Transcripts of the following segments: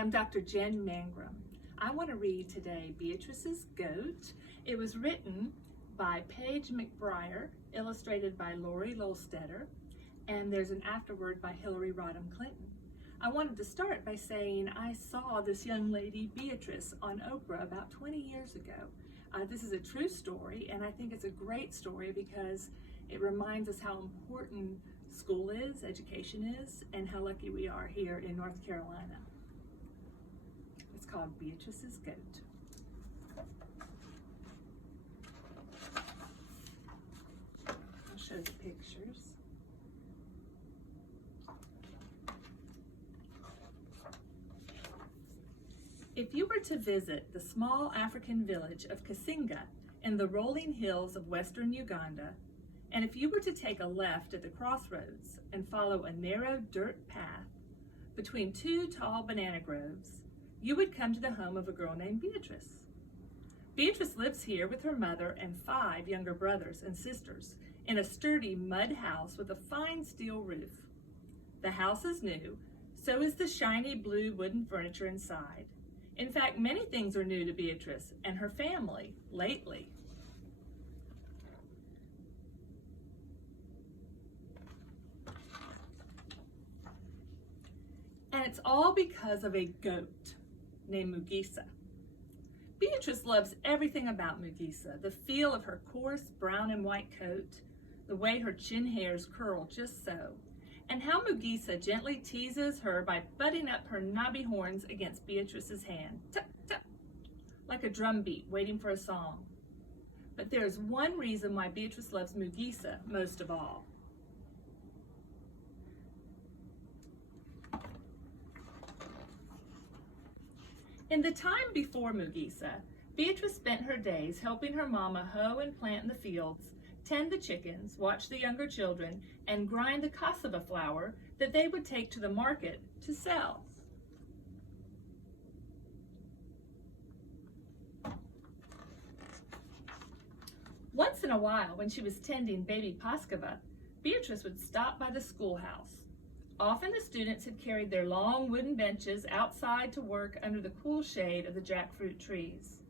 I'm Dr. Jen Mangrum. I want to read today Beatrice's Goat. It was written by Paige McBriar, illustrated by Lori Lolstetter, and there's an afterword by Hillary Rodham Clinton. I wanted to start by saying I saw this young lady, Beatrice, on Oprah about 20 years ago. This is a true story, and I think it's a great story because it reminds us how important school is, education is, and how lucky we are here in North Carolina. It's called Beatrice's Goat. I'll show the pictures. If you were to visit the small African village of Kasinga in the rolling hills of western Uganda, and if you were to take a left at the crossroads and follow a narrow dirt path between two tall banana groves, you would come to the home of a girl named Beatrice. Beatrice lives here with her mother and 5 younger brothers and sisters in a sturdy mud house with a fine steel roof. The house is new, so is the shiny blue wooden furniture inside. In fact, many things are new to Beatrice and her family lately. And it's all because of a goat named Mugisa. Beatrice loves everything about Mugisa, the feel of her coarse brown and white coat, the way her chin hairs curl just so, and how Mugisa gently teases her by butting up her knobby horns against Beatrice's hand, tap, tap, like a drum beat waiting for a song. But there is one reason why Beatrice loves Mugisa most of all. In the time before Mugisa, Beatrice spent her days helping her mama hoe and plant in the fields, tend the chickens, watch the younger children, and grind the cassava flour that they would take to the market to sell. Once in a while, when she was tending baby Paskava, Beatrice would stop by the schoolhouse. Often the students had carried their long wooden benches outside to work under the cool shade of the jackfruit trees.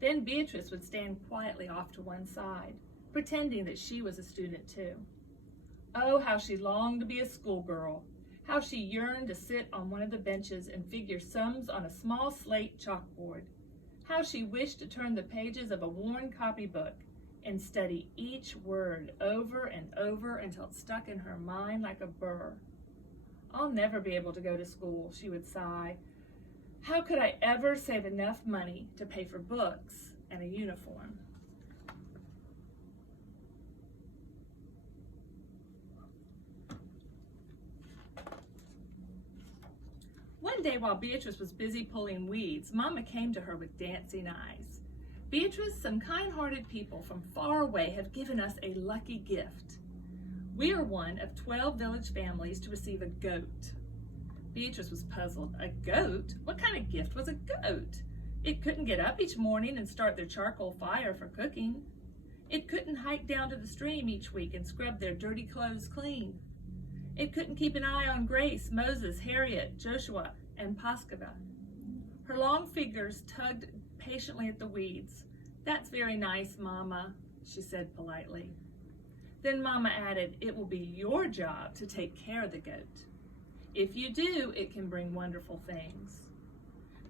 Then Beatrice would stand quietly off to one side, pretending that she was a student too. Oh, how she longed to be a schoolgirl, how she yearned to sit on one of the benches and figure sums on a small slate chalkboard, how she wished to turn the pages of a worn copybook and study each word over and over until it stuck in her mind like a burr. I'll never be able to go to school, she would sigh. How could I ever save enough money to pay for books and a uniform? One day while Beatrice was busy pulling weeds, Mama came to her with dancing eyes. Beatrice, some kind-hearted people from far away have given us a lucky gift. We are one of 12 village families to receive a goat. Beatrice was puzzled. A goat? What kind of gift was a goat? It couldn't get up each morning and start their charcoal fire for cooking. It couldn't hike down to the stream each week and scrub their dirty clothes clean. It couldn't keep an eye on Grace, Moses, Harriet, Joshua, and Paskava. Her long fingers tugged patiently at the weeds. That's very nice, Mama, she said politely. Then Mama added, it will be your job to take care of the goat. If you do, it can bring wonderful things.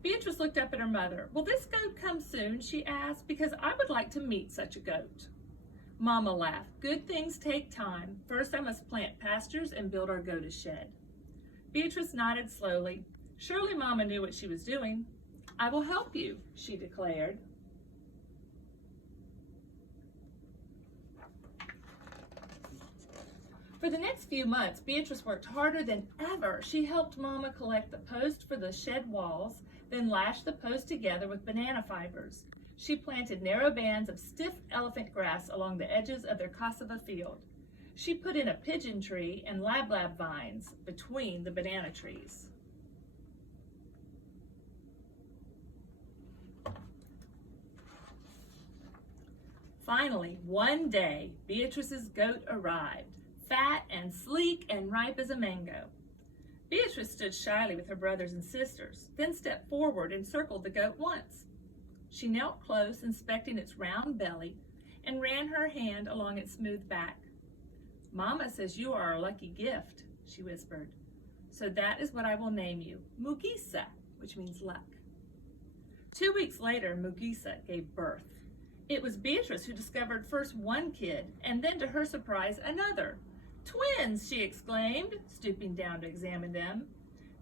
Beatrice looked up at her mother. Will this goat come soon, she asked, because I would like to meet such a goat. Mama laughed. Good things take time. First I must plant pastures and build our goat a shed. Beatrice nodded slowly. Surely Mama knew what she was doing. I will help you, she declared. For the next few months, Beatrice worked harder than ever. She helped Mama collect the post for the shed walls, then lashed the post together with banana fibers. She planted narrow bands of stiff elephant grass along the edges of their cassava field. She put in a pigeon tree and lablab vines between the banana trees. Finally, one day, Beatrice's goat arrived, fat and sleek and ripe as a mango. Beatrice stood shyly with her brothers and sisters, then stepped forward and circled the goat once. She knelt close, inspecting its round belly, and ran her hand along its smooth back. "Mama says you are a lucky gift," she whispered. "So that is what I will name you, Mugisa," which means luck. 2 weeks later, Mugisa gave birth. It was Beatrice who discovered first one kid, and then to her surprise, another. "Twins!" she exclaimed, stooping down to examine them.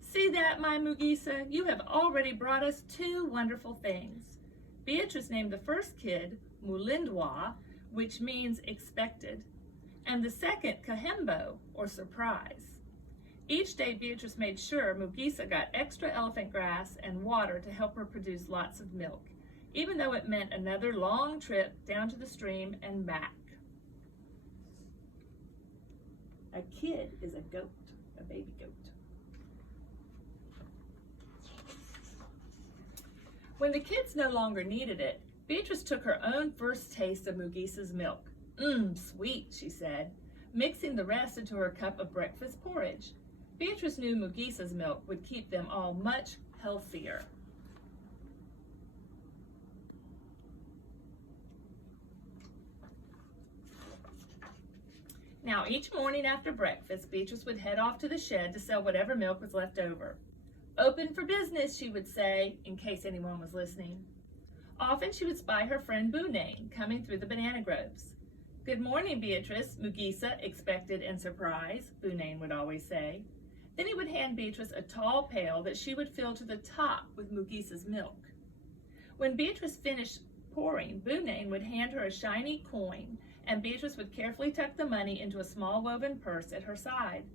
"See that, my Mugisa? You have already brought us 2 wonderful things." Beatrice named the first kid Mulindwa, which means expected, and the second Kahembo, or surprise. Each day, Beatrice made sure Mugisa got extra elephant grass and water to help her produce lots of milk, even though it meant another long trip down to the stream and back. A kid is a goat, a baby goat. When the kids no longer needed it, Beatrice took her own first taste of Mugisa's milk. Sweet," she said, mixing the rest into her cup of breakfast porridge. Beatrice knew Mugisa's milk would keep them all much healthier. Now, each morning after breakfast, Beatrice would head off to the shed to sell whatever milk was left over. "Open for business," she would say, in case anyone was listening. Often she would spy her friend Bunane coming through the banana groves. "Good morning, Beatrice," Mugisa expected in surprise, Bunane would always say. Then he would hand Beatrice a tall pail that she would fill to the top with Mugisa's milk. When Beatrice finished pouring, Bunane would hand her a shiny coin, and Beatrice would carefully tuck the money into a small woven purse at her side.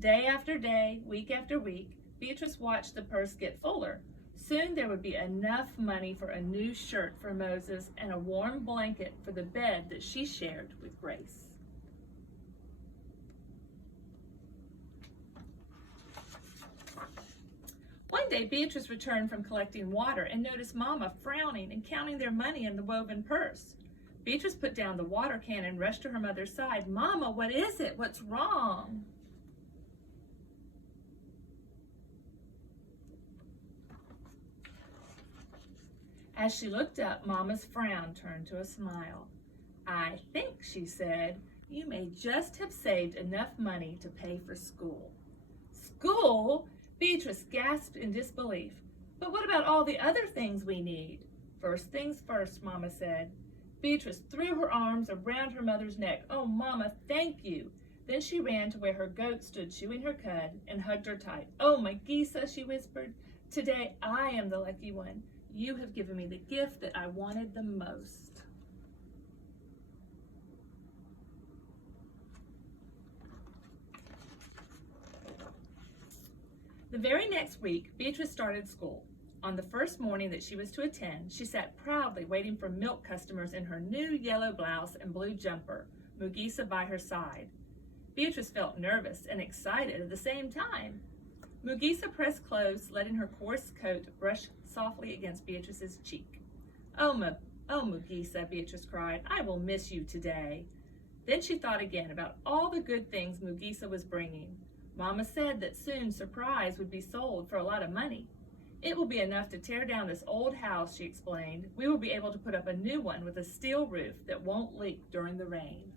Day after day, week after week, Beatrice watched the purse get fuller. Soon there would be enough money for a new shirt for Moses and a warm blanket for the bed that she shared with Grace. One day, Beatrice returned from collecting water and noticed Mama frowning and counting their money in the woven purse. Beatrice put down the water can and rushed to her mother's side. "Mama, what is it? What's wrong?" As she looked up, Mama's frown turned to a smile. "I think," she said, "you may just have saved enough money to pay for school." "School?" Beatrice gasped in disbelief. "But what about all the other things we need?" "First things first," Mama said. Beatrice threw her arms around her mother's neck. "Oh, Mama, thank you." Then she ran to where her goat stood chewing her cud and hugged her tight. "Oh, my Gisa," she whispered, "today I am the lucky one. You have given me the gift that I wanted the most." The very next week, Beatrice started school. On the first morning that she was to attend, she sat proudly waiting for milk customers in her new yellow blouse and blue jumper, Mugisa by her side. Beatrice felt nervous and excited at the same time. Mugisa pressed close, letting her coarse coat brush softly against Beatrice's cheek. Oh, Mugisa," Beatrice cried, "I will miss you today." Then she thought again about all the good things Mugisa was bringing. Mama said that soon Surprise would be sold for a lot of money. "It will be enough to tear down this old house," she explained. "We will be able to put up a new one with a steel roof that won't leak during the rain."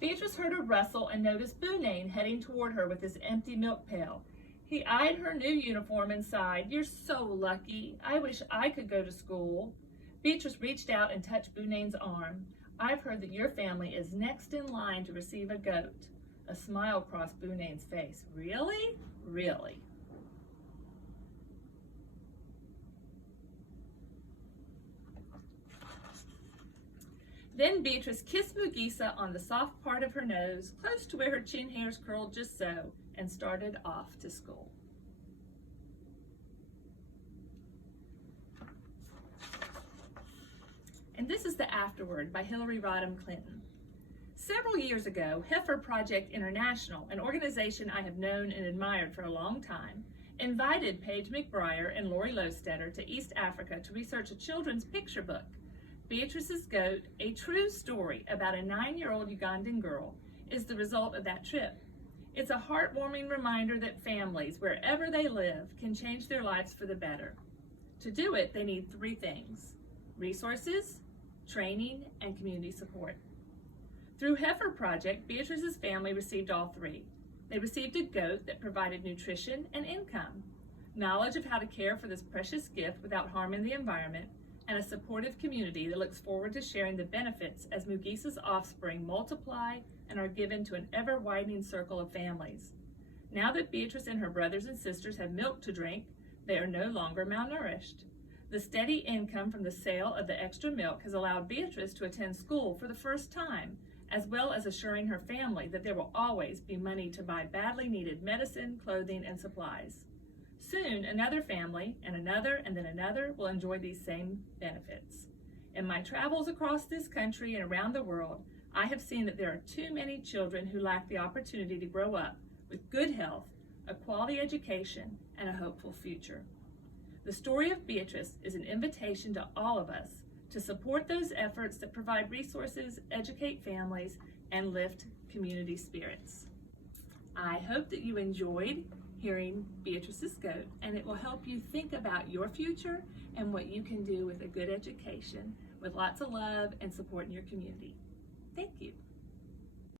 Beatrice heard a rustle and noticed Bunane heading toward her with his empty milk pail. He eyed her new uniform and sighed. "You're so lucky. I wish I could go to school." Beatrice reached out and touched Bunane's arm. "I've heard that your family is next in line to receive a goat." A smile crossed Bunane's face. "Really? Really?" Then Beatrice kissed Mugisa on the soft part of her nose, close to where her chin hairs curled just so, and started off to school. And this is the afterword by Hillary Rodham Clinton. Several years ago, Heifer Project International, an organization I have known and admired for a long time, invited Paige McBriar and Lori Lostetter to East Africa to research a children's picture book. Beatrice's goat, a true story about a 9-year-old Ugandan girl, is the result of that trip. It's a heartwarming reminder that families, wherever they live, can change their lives for the better. To do it, they need 3 things: resources, training, and community support. Through Heifer Project, Beatrice's family received all 3. They received a goat that provided nutrition and income, knowledge of how to care for this precious gift without harming the environment, and a supportive community that looks forward to sharing the benefits as Mugisa's offspring multiply and are given to an ever-widening circle of families. Now that Beatrice and her brothers and sisters have milk to drink, they are no longer malnourished. The steady income from the sale of the extra milk has allowed Beatrice to attend school for the first time, as well as assuring her family that there will always be money to buy badly needed medicine, clothing, and supplies. Soon, another family, and then another will enjoy these same benefits. In my travels across this country and around the world, I have seen that there are too many children who lack the opportunity to grow up with good health, a quality education, and a hopeful future. The story of Beatrice is an invitation to all of us to support those efforts that provide resources, educate families, and lift community spirits. I hope that you enjoyed hearing Beatrice's goat, and it will help you think about your future and what you can do with a good education with lots of love and support in your community. Thank you.